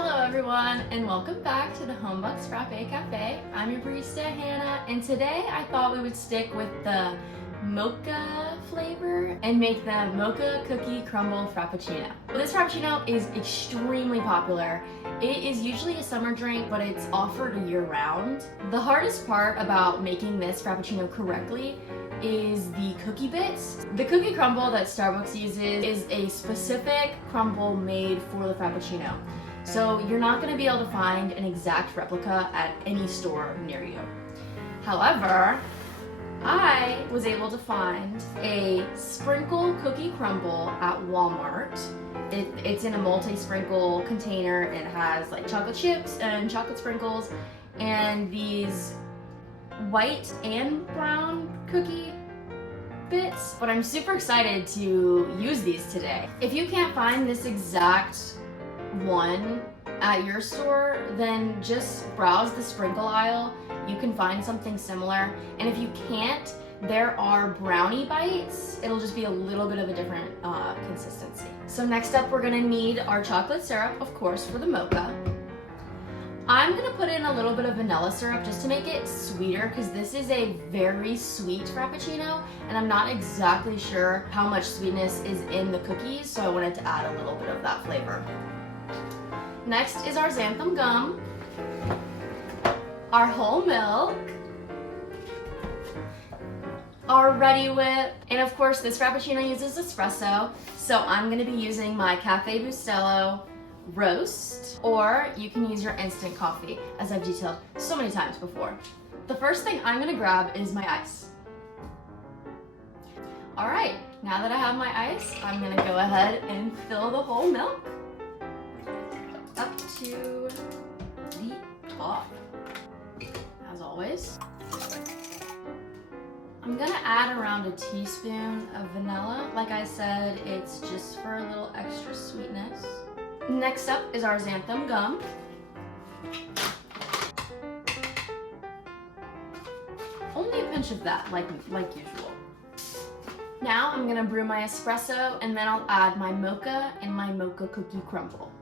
Hello everyone, and welcome back to the Homebucks Frappe Café. I'm your barista, Hannah, and today I thought we would stick with the mocha flavor and make the Mocha Cookie Crumble Frappuccino. This Frappuccino is extremely popular. It is usually a summer drink, but it's offered year-round. The hardest part about making this Frappuccino correctly is the cookie bits. The cookie crumble that Starbucks uses is a specific crumble made for the Frappuccino. So you're not going to be able to find an exact replica at any store near you. However, I was able to find a sprinkle cookie crumble at Walmart. It's in a multi-sprinkle container. It has like chocolate chips and chocolate sprinkles and these white and brown cookie bits. But I'm super excited to use these today. If you can't find this exact one at your store, then just browse the sprinkle aisle. You can find something similar. And if you can't, there are brownie bites. It'll just be a little bit of a different consistency. So next up, we're gonna need our chocolate syrup, of course, for the mocha. I'm gonna put in a little bit of vanilla syrup just to make it sweeter, because this is a very sweet Frappuccino, and I'm not exactly sure how much sweetness is in the cookies, so I wanted to add a little bit of that flavor. Next is our xanthan gum, our whole milk, our Ready Whip, and of course this Frappuccino uses espresso, so I'm gonna be using my Cafe Bustelo roast, or you can use your instant coffee, as I've detailed so many times before. The first thing I'm gonna grab is my ice. All right, now that I have my ice, I'm gonna go ahead and fill the whole milk up to the top, as always. I'm gonna add around a teaspoon of vanilla. Like I said, it's just for a little extra sweetness. Next up is our xanthan gum. Only a pinch of that, like usual. Now I'm gonna brew my espresso, and then I'll add my mocha and my Mocha Cookie Crumble.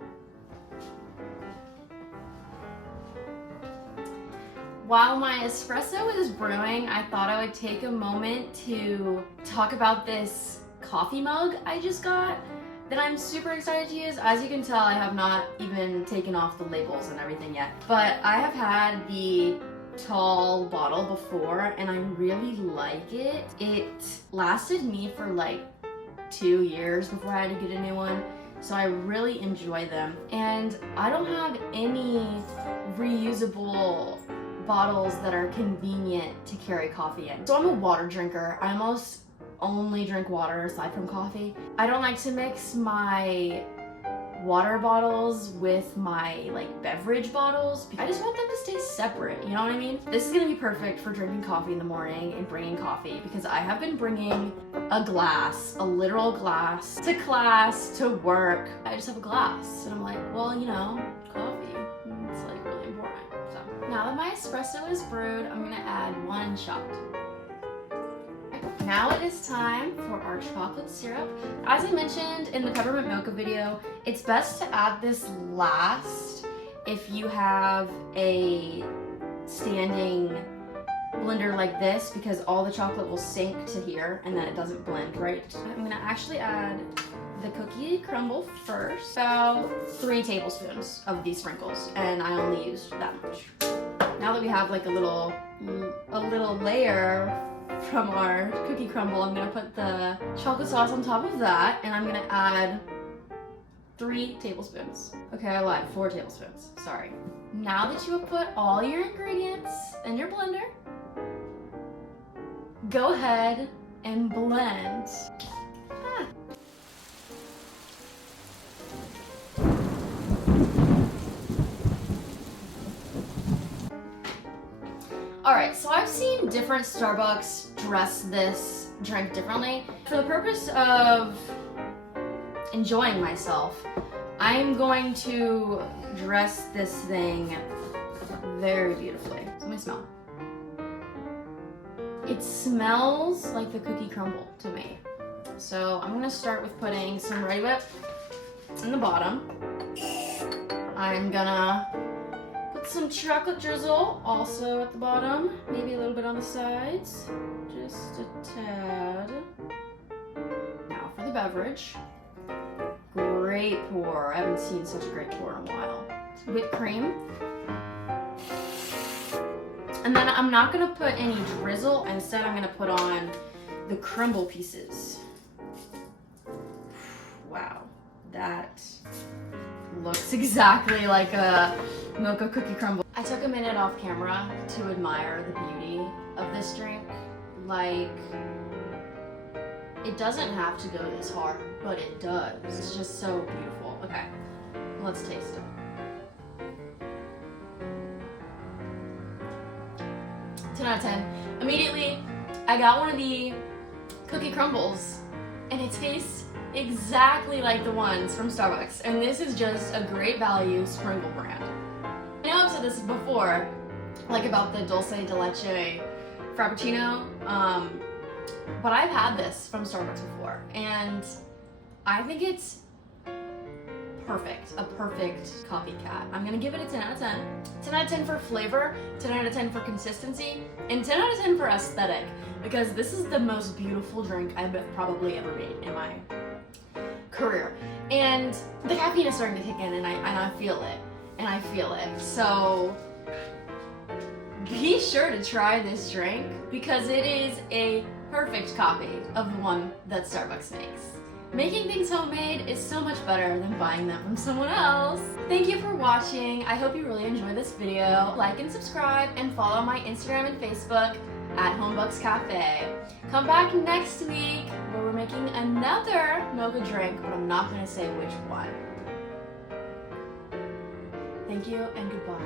While my espresso is brewing, I thought I would take a moment to talk about this coffee mug I just got that I'm super excited to use. As you can tell, I have not even taken off the labels and everything yet, but I have had the tall bottle before and I really like it. It lasted me for like 2 years before I had to get a new one, so I really enjoy them. And I don't have any reusable bottles that are convenient to carry coffee in. So I'm a water drinker. I almost only drink water aside from coffee. I don't like to mix my water bottles with my like beverage bottles. I just want them to stay separate, you know what I mean? This is gonna be perfect for drinking coffee in the morning and bringing coffee, because I have been bringing a glass, a literal glass, to class, to work. I just have a glass and I'm like, well, you know, coffee, it's like really important. So now that my espresso is brewed, I'm gonna add 1 shot. Now it is time for our chocolate syrup. As I mentioned in the peppermint mocha video, it's best to add this last if you have a standing blender like this, because all the chocolate will sink to here and then it doesn't blend right. I'm gonna actually add the cookie crumble first, about 3 tablespoons of these sprinkles, and I only used that much. Now that we have like a little layer from our cookie crumble, I'm gonna put the chocolate sauce on top of that, and I'm gonna add 3 tablespoons. Okay, I lied, 4 tablespoons, sorry. Now that you have put all your ingredients in your blender, go ahead and blend. Alright, so I've seen different Starbucks dress this drink differently. For the purpose of enjoying myself, I'm going to dress this thing very beautifully. So let me smell. It smells like the cookie crumble to me. So I'm gonna start with putting some Ready Whip in the bottom. I'm gonna put some chocolate drizzle also at the bottom, maybe a little bit on the sides, just a tad. Now for the beverage. Great pour. I haven't seen such a great pour in a while. Whipped cream. And then I'm not gonna put any drizzle. Instead, I'm gonna put on the crumble pieces. Wow, that looks exactly like a Mocha Cookie Crumble. I took a minute off camera to admire the beauty of this drink. Like, it doesn't have to go this hard, but it does. It's just so beautiful. Okay, let's taste it. 10 out of 10. Immediately, I got one of the cookie crumbles, and it tastes exactly like the ones from Starbucks. And this is just a great value sprinkle brand. I know I've said this before, like about the dulce de leche frappuccino, but I've had this from Starbucks before, and I think it's perfect, a perfect copycat. I'm gonna give it a 10 out of 10. 10 out of 10 for flavor, 10 out of 10 for consistency, and 10 out of 10 for aesthetic, because this is the most beautiful drink I've probably ever made in my career. And the caffeine is starting to kick in, and I feel it, So be sure to try this drink, because it is a perfect copy of the one that Starbucks makes. Making things homemade is so much better than buying them from someone else. Thank you for watching. I hope you really enjoyed this video. Like and subscribe, and follow my Instagram and Facebook at Homebucks Cafe. Come back next week where we're making another mocha drink, but I'm not gonna say which one. Thank you and goodbye.